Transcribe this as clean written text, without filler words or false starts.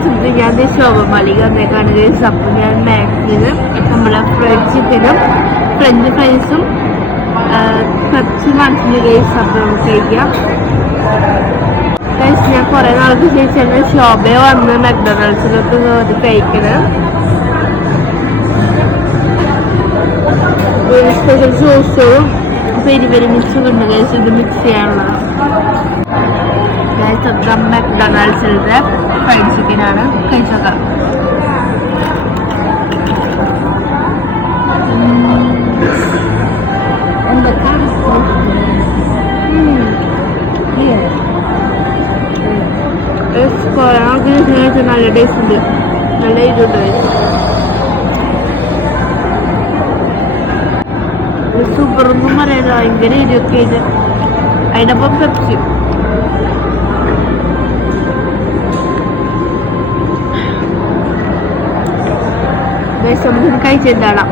വെച്ചിട്ട് ഞാൻ ശോഭമാലിക വന്നേക്കാണ് ഗൈസ്. അപ്പം ഞാൻ മാക്സിന് നമ്മളെ ഫ്രൈഡ് ചിക്കനും ഫ്രഞ്ച് ഫ്രൈസും പെപ്സി വാങ്ങിച്ചിട്ട് ഗൈസ്. അപ്പം നമുക്ക് കഴിക്കാം ഗൈസ്. ഞാൻ കുറേ നാൾക്ക് ശേഷം ശോഭയെ വന്ന് മക്ഡൊണാൾഡ്സിലൊക്കെ കയറി കഴിക്കണം. സ്പെഷ്യൽ സോസും പെരി പെരി മിക്സും ഉണ്ട് ഗൈസ്. ഇത് മിക്സ് ചെയ്യാനുള്ളത് ഗൈസ്. അപ്പം മക്ഡൊണാൾഡ്സിലത്തെ ഫ്രൈഡ് ചിക്കനാണ് കഴിച്ചോക്കാം. നല്ല ടേസ്റ്റ് ഉണ്ട്, നല്ല ഇതുണ്ട്. സൂപ്പറൊന്നും പറയാൻ ഭയങ്കര എരിയൊക്കെ ആയിട്ട്. അതിനൊപ്പം പെപ്സി. നമുക്ക് കഴിച്ചെന്താണ്